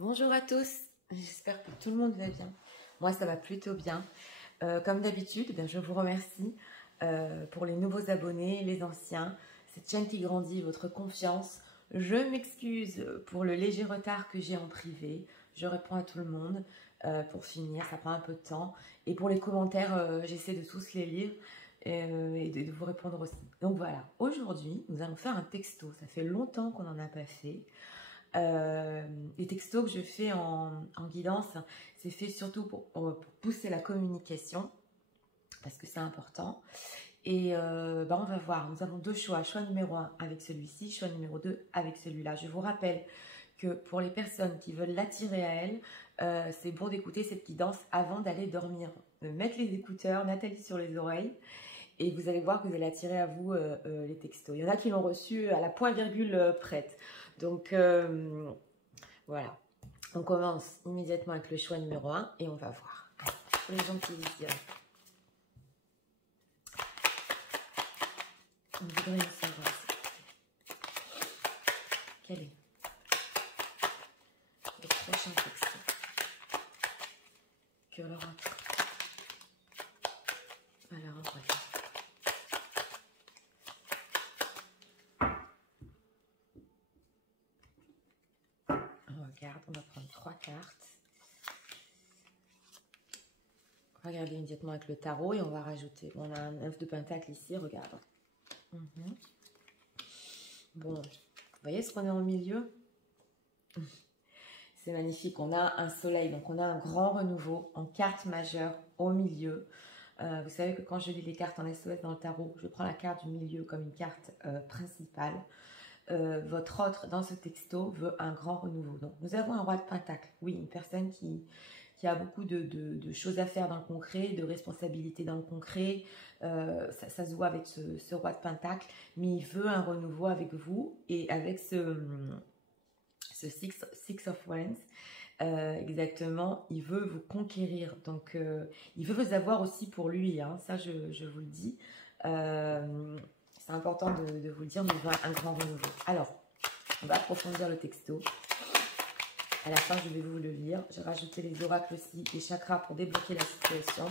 Bonjour à tous, j'espère que tout le monde va bien. Moi, ça va plutôt bien. Comme d'habitude, je vous remercie pour les nouveaux abonnés, les anciens, cette chaîne qui grandit, votre confiance. Je m'excuse pour le léger retard que j'ai en privé. Je réponds à tout le monde pour finir, ça prend un peu de temps. Et pour les commentaires, j'essaie de tous les lire et de vous répondre aussi. Donc voilà, aujourd'hui, nous allons faire un texto. Ça fait longtemps qu'on n'en a pas fait. Les textos que je fais en guidance, c'est fait surtout pour pousser la communication, parce que c'est important. Et on va voir, nous avons deux choix. Choix numéro 1 avec celui-ci, choix numéro 2 avec celui-là. Je vous rappelle que pour les personnes qui veulent l'attirer à elles, c'est bon d'écouter cette guidance avant d'aller dormir. Mettre les écouteurs, Nathalie sur les oreilles, et vous allez voir que vous allez attirer à vous les textos. Il y en a qui l'ont reçu à la point-virgule prête. Donc, voilà. On commence immédiatement avec le choix numéro 1 et on va voir. Pour les gens qui désirent. On voudrait savoir quel est le prochain texto que leur autre va leur envoyer. On va prendre 3 cartes. On va regarder immédiatement avec le tarot et on va rajouter. On a un 9 de pentacle ici, regarde. Bon, vous voyez ce qu'on est au milieu? C'est magnifique. On a un soleil, donc on a un grand renouveau en carte majeure au milieu. Vous savez que quand je lis les cartes en SOS dans le tarot, je prends la carte du milieu comme une carte principale. Votre autre dans ce texto veut un grand renouveau. Donc nous avons un roi de pentacle, oui, une personne qui a beaucoup de choses à faire dans le concret, de responsabilités dans le concret, ça se voit avec ce roi de pentacle, mais il veut un renouveau avec vous et avec ce Six of Wands, exactement, il veut vous conquérir, donc il veut vous avoir aussi pour lui, hein, ça je vous le dis. C'est important de vous le dire, mais il veut un grand renouveau. Alors, on va approfondir le texto. À la fin, je vais vous le lire. J'ai rajouté les oracles aussi, les chakras pour débloquer la situation.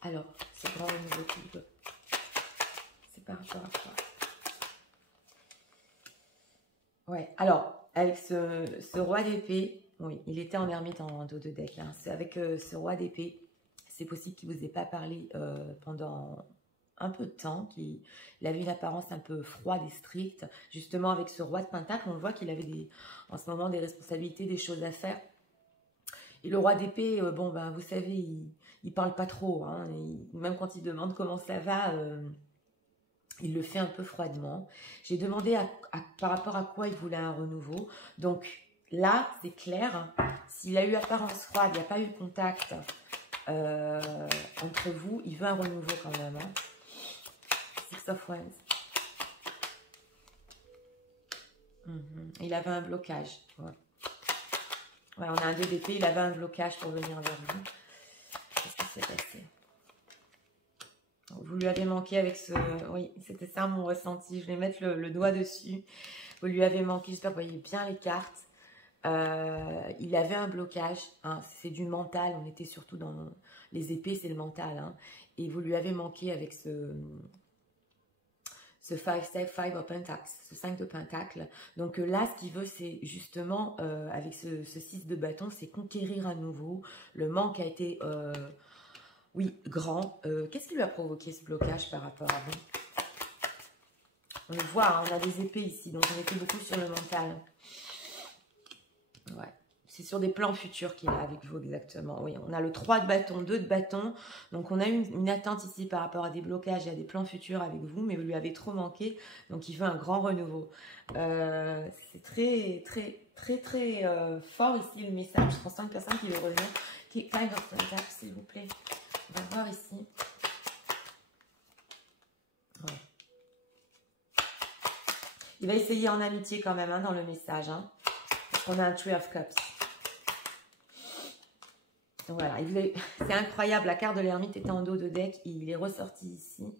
Alors, ce grand renouveau qu'il veut, c'est par rapport à quoi? Ouais, alors, avec ce roi d'épée, oui, il était en ermite en dos de deck. Hein. Avec ce roi d'épée, c'est possible qu'il ne vous ait pas parlé pendant un peu de temps, qu'il avait une apparence un peu froide et stricte. Justement, avec ce roi de pentacle, on voit qu'il avait en ce moment des responsabilités, des choses à faire. Et le roi d'épée, vous savez, il parle pas trop. Hein, même quand il demande comment ça va, il le fait un peu froidement. J'ai demandé par rapport à quoi il voulait un renouveau. Donc là, c'est clair. S'il a eu apparence froide, il n'y a pas eu contact entre vous, il veut un renouveau quand même. Hein. Six of Wands. Il avait un blocage. Ouais. Ouais, on a un 2 d'épée, il avait un blocage pour venir vers vous. Qu'est-ce qui s'est passé? Vous lui avez manqué avec ce... Oui, c'était ça mon ressenti. Je vais mettre le doigt dessus. Vous lui avez manqué, j'espère que vous voyez bien les cartes. Il avait un blocage. Hein, c'est du mental. On était surtout dans... Les épées, c'est le mental. Hein, et vous lui avez manqué avec ce 5 of Pentacles, ce 5 de Pentacle. Donc là, ce qu'il veut, c'est justement, avec ce 6 de bâton, c'est conquérir à nouveau. Le manque a été... oui, grand. Qu'est-ce qui lui a provoqué ce blocage par rapport à vous? On le voit, hein, on a des épées ici, donc on était beaucoup sur le mental. Ouais, c'est sur des plans futurs qu'il a avec vous exactement. Oui, on a le 3 de bâton, 2 de bâton. Donc on a une attente ici par rapport à des blocages et à des plans futurs avec vous, mais vous lui avez trop manqué. Donc il veut un grand renouveau. C'est très fort ici le message. Je pense que une personne qui veut revenir. Kind of contact, s'il vous plaît. On va voir ici. Ouais. Il va essayer en amitié quand même, hein, dans le message. Hein, parce qu'on a un Three of Cups. Donc voilà, c'est incroyable. La carte de l'ermite était en dos de deck. Il est ressorti ici.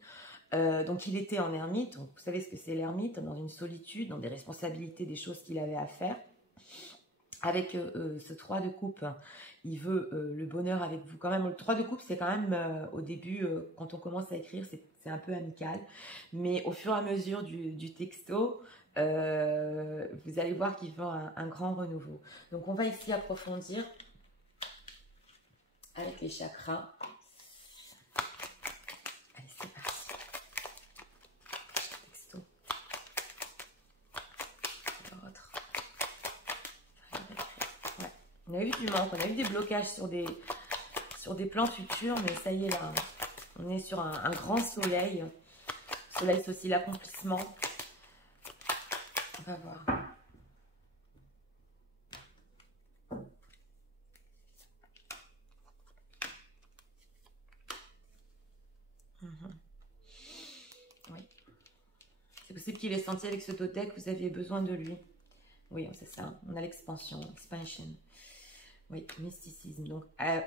Donc il était en ermite. Donc, vous savez ce que c'est l'ermite? Dans une solitude, dans des responsabilités, des choses qu'il avait à faire. avec ce 3 de coupe, il veut le bonheur avec vous. Quand même, le 3 de coupe, c'est quand même au début, quand on commence à écrire, c'est un peu amical. Mais au fur et à mesure du texto, vous allez voir qu'il veut un grand renouveau. Donc, on va ici approfondir avec les chakras. Allez, c'est parti. Texto. L'autre. Ouais. On a eu du manque, on a eu des blocages sur des plans futurs, mais ça y est là. On est sur un grand soleil. Soleil, c'est aussi l'accomplissement. On va voir. Oui. C'est possible qu'il ait senti avec ce totem que vous aviez besoin de lui. Oui, c'est ça. On a l'expansion, expansion. Oui, mysticisme. Donc, ça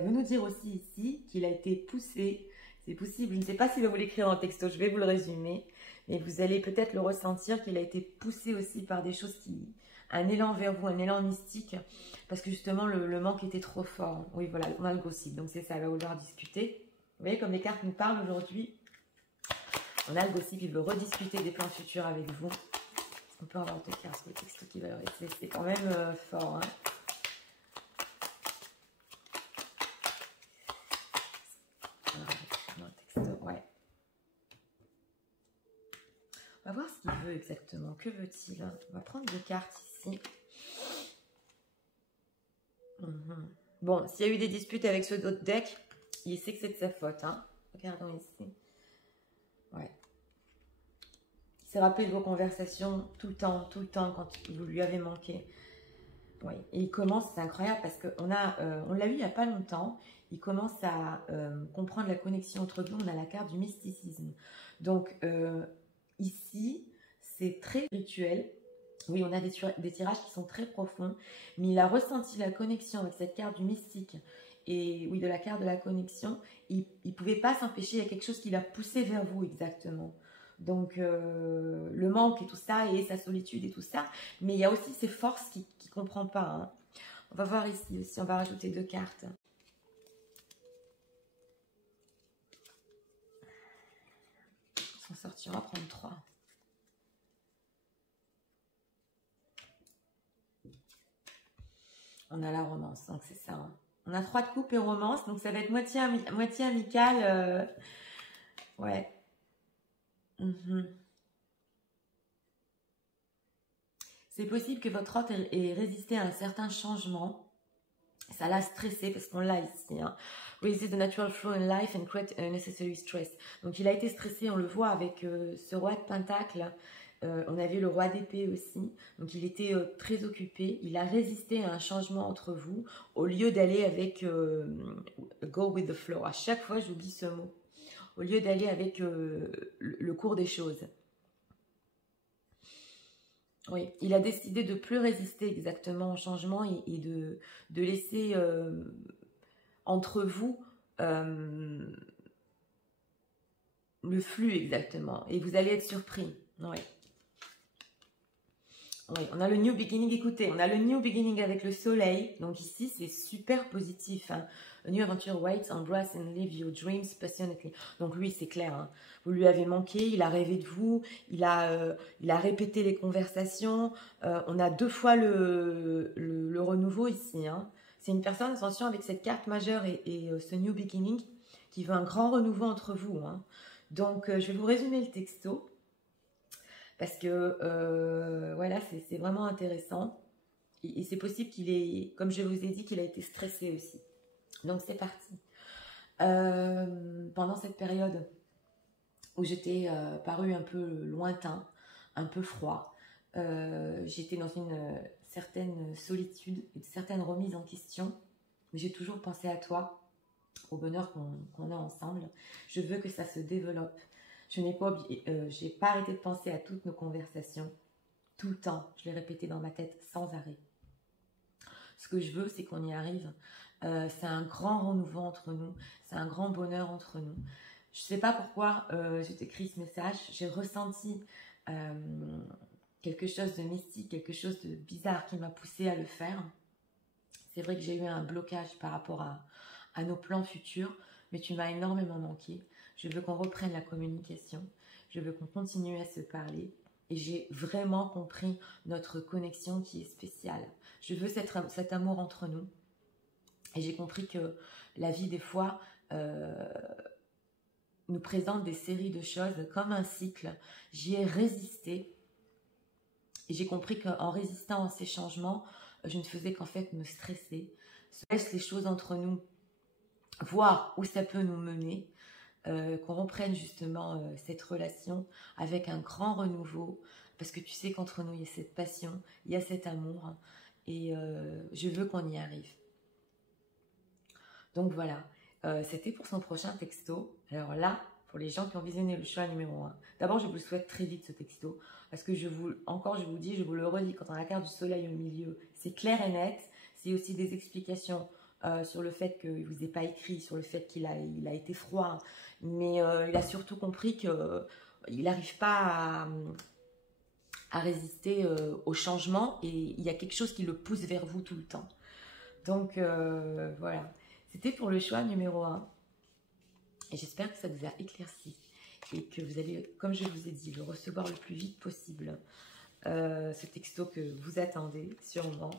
veut nous dire aussi ici qu'il a été poussé. C'est possible. Je ne sais pas si je vais vous l'écrire en texto. Je vais vous le résumer. Mais vous allez peut-être le ressentir qu'il a été poussé aussi par des choses qui... Un élan vers vous, un élan mystique. Parce que justement, le manque était trop fort. Oui, voilà, on a le gossip. Donc, c'est ça. Il va vouloir discuter. Vous voyez, comme les cartes nous parlent aujourd'hui. On a le gossip. Il veut rediscuter des plans futurs avec vous. On peut avoir deux cartes. Le texto qui va rester. C'est quand même fort, hein. Ouais. On va voir ce qu'il veut exactement. Que veut-il? On va prendre deux cartes ici. Bon, s'il y a eu des disputes avec ce d'autres deck, il sait que c'est de sa faute. Hein. Regardons ici. Ouais. Il s'est rappelé de vos conversations tout le temps, quand vous lui avez manqué. Oui. Et il commence, c'est incroyable parce qu'on l'a eu il n'y a pas longtemps. Il commence à comprendre la connexion entre vous. On a la carte du mysticisme. Donc, ici, c'est très rituel. Oui, on a des tirages qui sont très profonds. Mais il a ressenti la connexion avec cette carte du mystique. Et oui, de la carte de la connexion. Il ne pouvait pas s'empêcher. Il y a quelque chose qui l'a poussé vers vous exactement. Donc, le manque et tout ça, et sa solitude et tout ça. Mais il y a aussi ces forces qu'il ne comprend pas. Hein. On va voir ici aussi, on va rajouter deux cartes. Ils sont sortis, on va prendre 3. On a la romance, donc c'est ça. Hein. On a 3 de coupe et romance, donc ça va être moitié amical. Ouais. C'est possible que votre hôte ait résisté à un certain changement. Ça l'a stressé parce qu'on l'a ici. Hein. Resist the natural flow in life and create unnecessary stress. Donc il a été stressé, on le voit avec ce roi de pentacle. On avait le roi d'épée aussi. Donc il était très occupé. Il a résisté à un changement entre vous au lieu d'aller avec go with the flow. À chaque fois, j'oublie ce mot. Au lieu d'aller avec le cours des choses. Oui, il a décidé de ne plus résister exactement au changement et de laisser entre vous le flux exactement. Et vous allez être surpris. Oui. Oui, on a le new beginning. Écoutez, on a le new beginning avec le soleil. Donc ici, c'est super positif. Hein. A new adventure waits, embrace and live your dreams passionately. Donc lui, c'est clair. Hein. Vous lui avez manqué, il a rêvé de vous, il a répété les conversations. On a 2 fois le renouveau ici. Hein. C'est une personne, attention, avec cette carte majeure et ce new beginning qui veut un grand renouveau entre vous. Hein. Donc, je vais vous résumer le texto. Parce que, voilà, c'est vraiment intéressant. Et c'est possible qu'il ait, comme je vous ai dit, qu'il a été stressé aussi. Donc, c'est parti. Pendant cette période où j'étais paru un peu lointain, un peu froid, j'étais dans une certaine solitude, une certaine remise en question. Mais j'ai toujours pensé à toi, au bonheur qu'on a ensemble. Je veux que ça se développe. Je n'ai pas, j'ai pas arrêté de penser à toutes nos conversations, tout le temps. Je l'ai répété dans ma tête sans arrêt. Ce que je veux, c'est qu'on y arrive. C'est un grand renouveau entre nous. C'est un grand bonheur entre nous. Je ne sais pas pourquoi j'ai écrit ce message. J'ai ressenti quelque chose de mystique, quelque chose de bizarre qui m'a poussé à le faire. C'est vrai que j'ai eu un blocage par rapport à nos plans futurs, mais tu m'as énormément manqué. Je veux qu'on reprenne la communication, je veux qu'on continue à se parler, et j'ai vraiment compris notre connexion qui est spéciale. Je veux cet amour entre nous, et j'ai compris que la vie, des fois, nous présente des séries de choses comme un cycle. J'y ai résisté, et j'ai compris qu'en résistant à ces changements, je ne faisais qu'en fait me stresser. Se laisse les choses entre nous, voir où ça peut nous mener, qu'on reprenne justement cette relation avec un grand renouveau, parce que tu sais qu'entre nous, il y a cette passion, il y a cet amour, et je veux qu'on y arrive. Donc voilà, c'était pour son prochain texto. Alors là, pour les gens qui ont visionné le choix numéro 1, d'abord je vous le souhaite très vite ce texto, parce que je vous dis, je vous le redis, quand on a la carte du soleil au milieu, c'est clair et net. C'est aussi des explications sur le fait qu'il ne vous ait pas écrit, sur le fait qu'il a été froid, mais il a surtout compris qu'il n'arrive pas à résister au changement, et il y a quelque chose qui le pousse vers vous tout le temps. Donc voilà, c'était pour le choix numéro 1. Et j'espère que ça vous a éclairci et que vous allez, comme je vous ai dit, le recevoir le plus vite possible. Ce texto que vous attendez sûrement.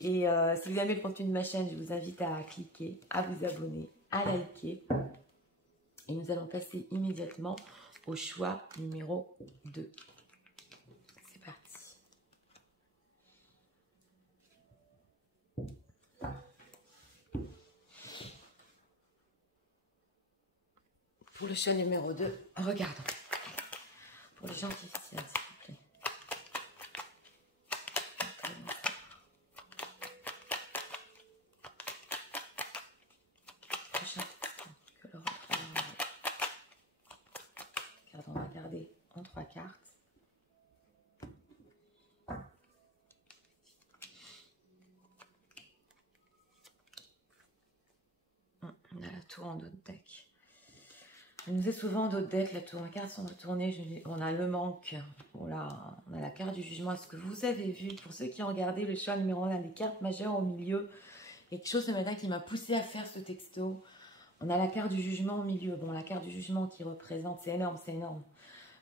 Et si vous aimez le contenu de ma chaîne, je vous invite à cliquer, à vous abonner, à liker. Et nous allons passer immédiatement au choix numéro 2. C'est parti. Pour le choix numéro 2, regardons. Pour les gens qui viennent, s'il vous plaît. Prochain que le regarde, on va regarder en 3 cartes. On a la tour en dos de deck. Elle nous est souvent en dos de deck, la tour. Les cartes sont retournées, on a le manque. Voilà, on a la carte du jugement. Est-ce que vous avez vu, pour ceux qui ont regardé le choix numéro 1, on a des cartes majeures au milieu. Quelque chose ce matin qui m'a poussé à faire ce texto. On a la carte du jugement au milieu. Bon, la carte du jugement qui représente, c'est énorme, c'est énorme.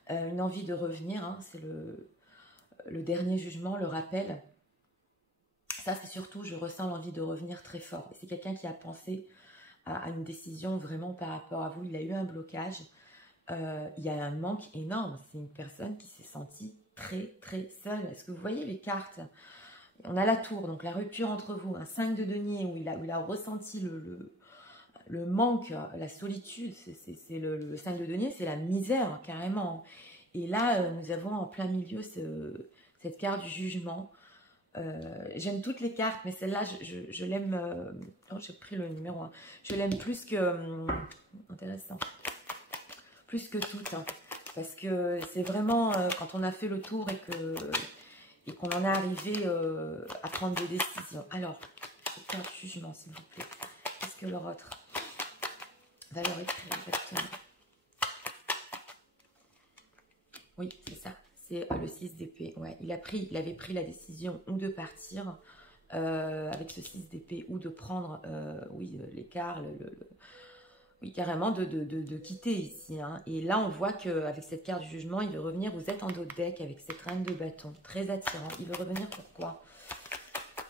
Une envie de revenir, hein, c'est le dernier jugement, le rappel. Ça, c'est surtout, je ressens l'envie de revenir très fort. Et c'est quelqu'un qui a pensé à une décision vraiment par rapport à vous. Il a eu un blocage, il y a un manque énorme. C'est une personne qui s'est sentie très très seule. Est-ce que vous voyez les cartes? On a la tour, donc la rupture entre vous, un 5 de denier où il a ressenti le manque, la solitude. C'est le 5 de denier, c'est la misère carrément. Et là, nous avons en plein milieu cette carte du jugement. J'aime toutes les cartes, mais celle-là, je l'aime. Oh, j'ai pris le numéro 1. Je l'aime plus que. Intéressant. Plus que toutes. Hein, parce que c'est vraiment quand on a fait le tour et qu'on en est arrivé à prendre des décisions. Alors, cette carte du jugement, s'il vous plaît. Qu'est-ce que leur autre va leur écrire exactement? Oui, c'est ça. C'est le 6 d'épée. Ouais, il avait pris la décision ou de partir avec ce 6 d'épée ou de prendre l'écart, oui, carrément de quitter ici. Hein. Et là, on voit qu'avec cette carte du jugement, il veut revenir. Vous êtes en dos de deck avec cette reine de bâton, très attirant. Il veut revenir pourquoi?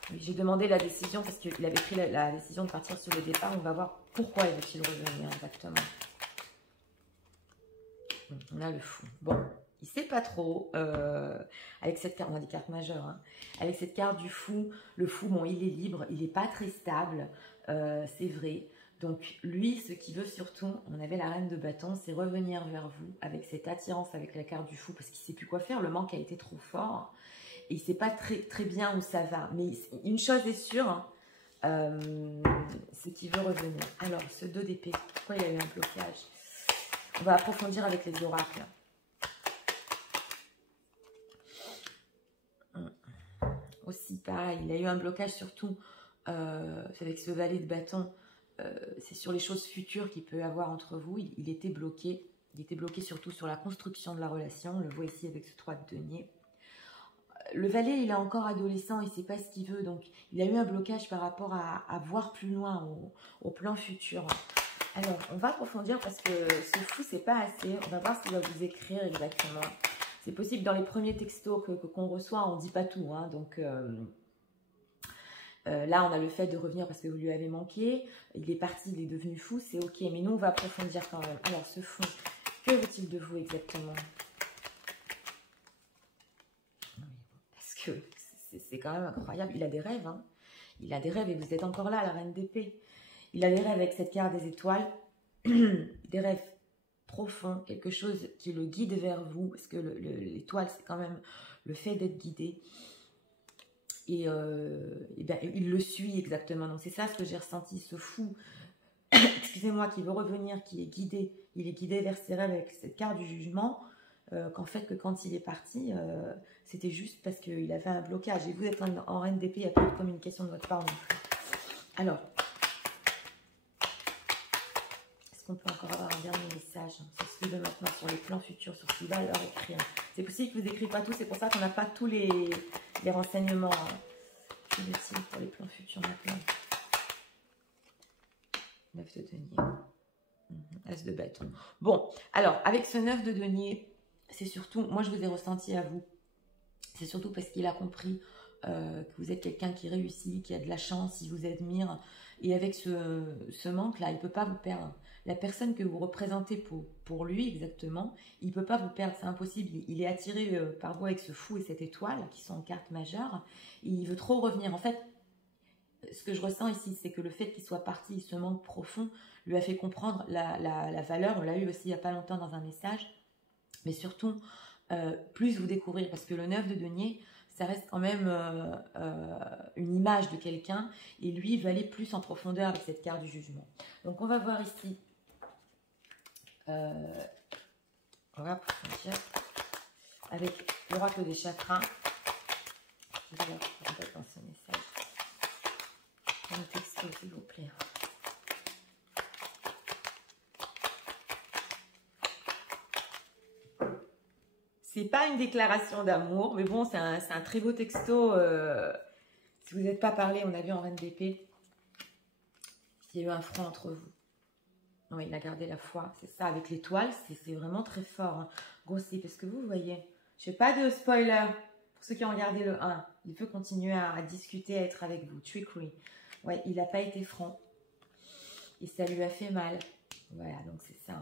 Oui, j'ai demandé la décision parce qu'il avait pris la décision de partir sur le départ. On va voir pourquoi il veut-il revenir exactement. On a le fou. Bon. Il ne sait pas trop, avec cette carte, on a des cartes majeures, hein, avec cette carte du fou, le fou, bon, il est libre, il n'est pas très stable, c'est vrai. Donc, lui, ce qu'il veut surtout, on avait la reine de bâton, c'est revenir vers vous avec cette attirance avec la carte du fou, parce qu'il ne sait plus quoi faire, le manque a été trop fort, et il ne sait pas très bien où ça va. Mais une chose est sûre, c'est qu'il veut revenir. Alors, ce 2 d'épée, pourquoi il y a eu un blocage? On va approfondir avec les oracles. Aussi pareil, il a eu un blocage surtout avec ce valet de bâton, c'est sur les choses futures qu'il peut y avoir entre vous. Il était bloqué surtout sur la construction de la relation, on le voit ici avec ce 3 de denier. le valet, il est encore adolescent, il ne sait pas ce qu'il veut, donc il a eu un blocage par rapport à voir plus loin, au plan futur. Alors, on va approfondir parce que ce fou, c'est pas assez. On va voir ce qu'il va vous écrire exactement. C'est possible dans les premiers textos qu'on reçoit, on ne dit pas tout, hein, donc... là, on a le fait de revenir parce que vous lui avez manqué. Il est parti, il est devenu fou, c'est ok. Mais nous, on va approfondir quand même. Alors, ce fou, que veut-il de vous exactement? Parce que c'est quand même incroyable. Il a des rêves, hein. Il a des rêves et vous êtes encore là, la reine d'épée. Il a des rêves avec cette carte des étoiles. Des rêves profonds, quelque chose qui le guide vers vous. Parce que l'étoile, c'est quand même le fait d'être guidé. Et bien, il le suit exactement. Donc, c'est ça ce que j'ai ressenti, ce fou, excusez-moi, qui veut revenir, qui est guidé. Il est guidé vers ses rêves avec cette carte du jugement. Qu'en fait, que quand il est parti, c'était juste parce qu'il avait un blocage. Et vous êtes en reine d'épée, il n'y a pas de communication de votre part non plus. Alors, est-ce qu'on peut encore avoir un dernier message sur ce qu'il veut maintenant, sur les plans futurs, sur ce qu'il va leur écrire? C'est possible qu'il ne vous écrive pas tout, c'est pour ça qu'on n'a pas tous les renseignements. Que veut-il pour les plans futurs maintenant? 9 de denier. As de bâton. Bon, alors, avec ce 9 de denier, c'est surtout, moi je vous ai ressenti à vous, c'est surtout parce qu'il a compris que vous êtes quelqu'un qui réussit, qui a de la chance, il vous admire, et avec ce manque-là, il ne peut pas vous perdre. La personne que vous représentez pour lui exactement, il ne peut pas vous perdre, c'est impossible. Il est attiré par vous avec ce fou et cette étoile qui sont en carte majeure, et il veut trop revenir. En fait, ce que je ressens ici, c'est que le fait qu'il soit parti, ce manque profond, lui a fait comprendre la valeur. On l'a eu aussi il n'y a pas longtemps dans un message. Mais surtout, plus vous découvrir, parce que le 9 de denier, ça reste quand même une image de quelqu'un, et lui, il va aller plus en profondeur avec cette carte du jugement. Donc, on va voir ici, on va approfondir avec l'oracle des chakras. Je vais voir dans ce message. Un texto, s'il vous plaît. C'est pas une déclaration d'amour, mais bon, c'est un très beau texto. Si vous n'êtes pas parlé, on a vu en reine d'épée qu'il y a eu un front entre vous. Oui, il a gardé la foi, c'est ça, avec l'étoile, c'est vraiment très fort. Hein. Grossier, parce que vous voyez, je fais pas de spoiler. Pour ceux qui ont regardé le 1, il peut continuer à discuter, à être avec vous. Trickery. Ouais, il n'a pas été franc. Et ça lui a fait mal. Voilà, donc c'est ça.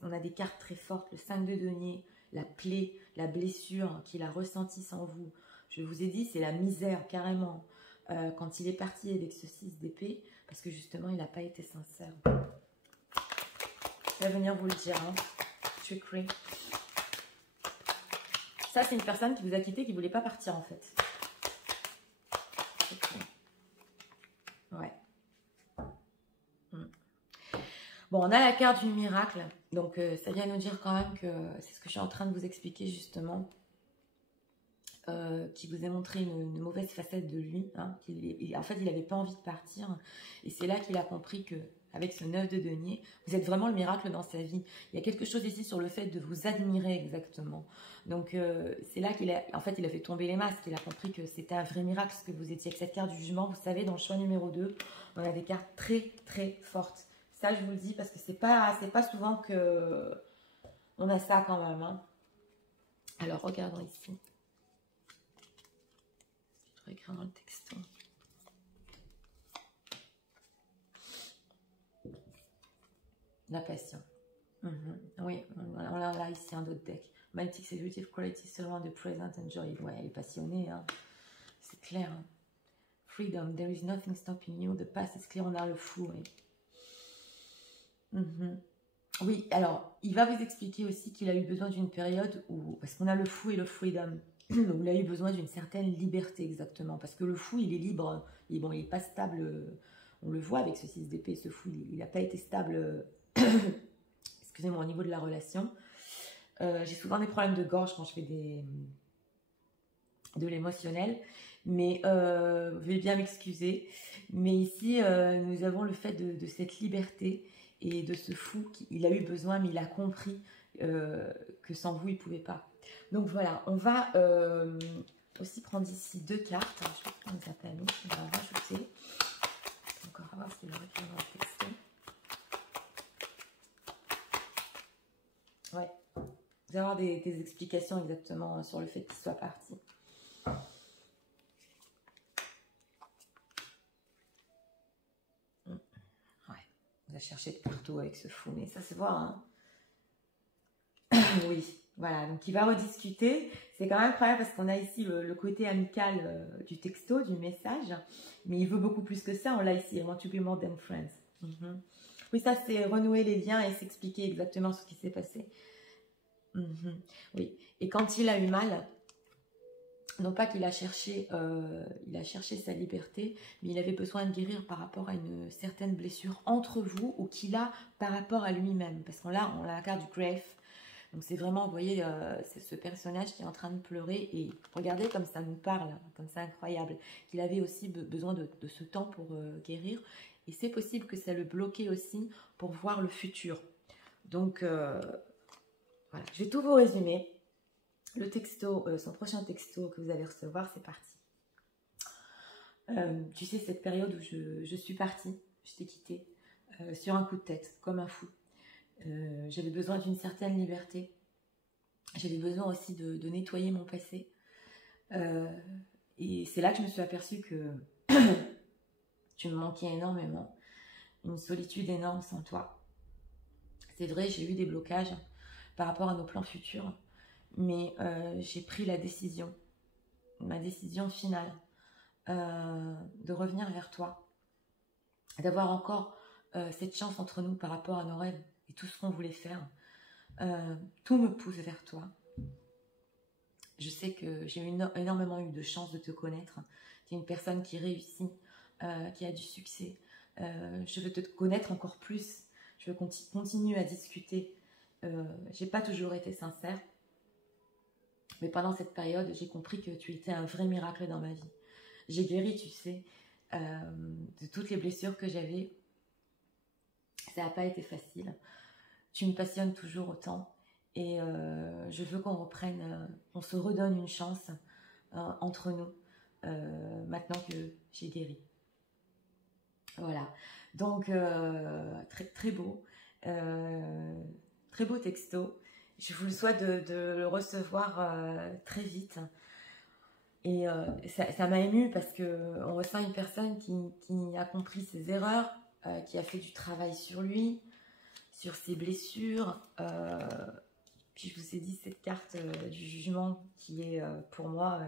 On a des cartes très fortes. Le 5 de denier, la plaie, la blessure qu'il a ressentie sans vous. Je vous ai dit, c'est la misère, carrément. Quand il est parti avec ce 6 d'épée, parce que justement, il n'a pas été sincère. Je vais venir vous le dire. Hein. Trickery. Ça, c'est une personne qui vous a quitté, qui ne voulait pas partir, en fait. Ouais. Bon, on a la carte du miracle. Donc, ça vient nous dire quand même que c'est ce que je suis en train de vous expliquer, justement. Qui vous a montré une mauvaise facette de lui. Hein, en fait, il n'avait pas envie de partir. Et c'est là qu'il a compris que avec ce 9 de denier, vous êtes vraiment le miracle dans sa vie. Il y a quelque chose ici sur le fait de vous admirer exactement. Donc, c'est là qu'il a, en fait, il a fait tomber les masques. Il a compris que c'était un vrai miracle ce que vous étiez. Avec cette carte du jugement, vous savez, dans le choix numéro 2, on a des cartes très, très fortes. Ça, je vous le dis parce que c'est pas souvent que on a ça quand même. Hein. Alors, regardons ici. Je vais écrire dans le texto. La passion. Oui, on a là ici un autre deck. Magnetic Executive Quality Surround the Present and Joy. Ouais, elle est passionnée. Hein. C'est clair. Hein. Freedom. There is nothing stopping you. The past is clear. On a le fou. Oui. Oui, alors, il va vous expliquer aussi qu'il a eu besoin d'une période où... Parce qu'on a le fou et le freedom. Donc, il a eu besoin d'une certaine liberté, exactement. Parce que le fou, il est libre. Et bon, il n'est pas stable. On le voit avec ce 6 d'épée, ce fou. Il n'a pas été stable... excusez-moi, au niveau de la relation. J'ai souvent des problèmes de gorge quand je fais de l'émotionnel. Mais veuillez bien m'excuser. Mais ici, nous avons le fait de cette liberté et de ce fou qu'il a eu besoin, mais il a compris que sans vous, il ne pouvait pas. Donc voilà, on va aussi prendre ici 2 cartes. Je vais prendre les a pas mis, on va en rajouter. Encore à voir ce qu'il aurait pu dans le texto. Ouais, vous allez avoir des explications exactement sur le fait qu'il soit parti. Ouais, vous a cherché de partout avec ce fou, mais ça se voit, hein. Oui, voilà, donc il va rediscuter. C'est quand même incroyable parce qu'on a ici le côté amical du texto, du message, mais il veut beaucoup plus que ça. On l'a ici, I want to be more than friends. Oui, ça c'est renouer les liens et s'expliquer exactement ce qui s'est passé. Oui, et quand il a eu mal, non pas qu'il a cherché sa liberté, mais il avait besoin de guérir par rapport à une certaine blessure entre vous ou qu'il a par rapport à lui-même. Parce qu'on a la carte du grave. Donc c'est vraiment, vous voyez, c'est ce personnage qui est en train de pleurer et regardez comme ça nous parle, comme c'est incroyable. Il avait aussi besoin de ce temps pour guérir et c'est possible que ça le bloquait aussi pour voir le futur. Donc voilà, je vais tout vous résumer. Le texto, son prochain texto que vous allez recevoir, c'est parti. Tu sais, cette période où je suis partie, je t'ai quitté sur un coup de tête, comme un fou. J'avais besoin d'une certaine liberté. J'avais besoin aussi de nettoyer mon passé. Et c'est là que je me suis aperçue que tu me manquais énormément. Une solitude énorme sans toi. C'est vrai, j'ai eu des blocages par rapport à nos plans futurs. Mais j'ai pris la décision, ma décision finale, de revenir vers toi. D'avoir encore cette chance entre nous par rapport à nos rêves et tout ce qu'on voulait faire. Tout me pousse vers toi. Je sais que j'ai énormément eu de chance de te connaître. Tu es une personne qui réussit, qui a du succès. Je veux te connaître encore plus. Je veux continuer à discuter. J'ai pas toujours été sincère. Mais pendant cette période, j'ai compris que tu étais un vrai miracle dans ma vie. J'ai guéri, tu sais, de toutes les blessures que j'avais. Ça n'a pas été facile. Tu me passionnes toujours autant. Et je veux qu'on reprenne, on se redonne une chance entre nous, maintenant que j'ai guéri. Voilà. Donc, très beau. Très beau texto. Je vous le souhaite de le recevoir très vite. Et ça m'a émue parce qu'on ressent une personne qui a compris ses erreurs, qui a fait du travail sur lui, sur ses blessures. Puis je vous ai dit cette carte du jugement qui est pour moi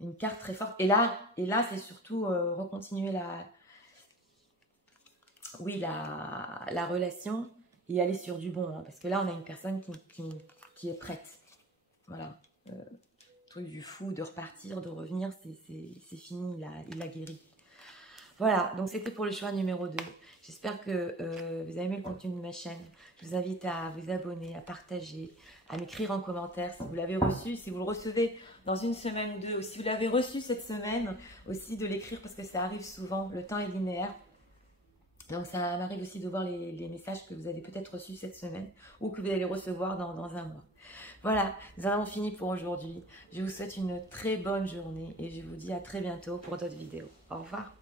une carte très forte. Et là c'est surtout recontinuer la relation et aller sur du bon. Hein, parce que là, on a une personne qui est prête. Voilà. Truc du fou, de repartir, de revenir, c'est fini, il a guéri. Voilà, donc c'était pour le choix numéro 2. J'espère que vous avez aimé le contenu de ma chaîne. Je vous invite à vous abonner, à partager, à m'écrire en commentaire si vous l'avez reçu, si vous le recevez dans une semaine ou deux, ou si vous l'avez reçu cette semaine, aussi de l'écrire parce que ça arrive souvent, le temps est linéaire. Donc ça m'arrive aussi de voir les messages que vous avez peut-être reçus cette semaine ou que vous allez recevoir dans un mois. Voilà, nous en avons fini pour aujourd'hui. Je vous souhaite une très bonne journée et je vous dis à très bientôt pour d'autres vidéos. Au revoir.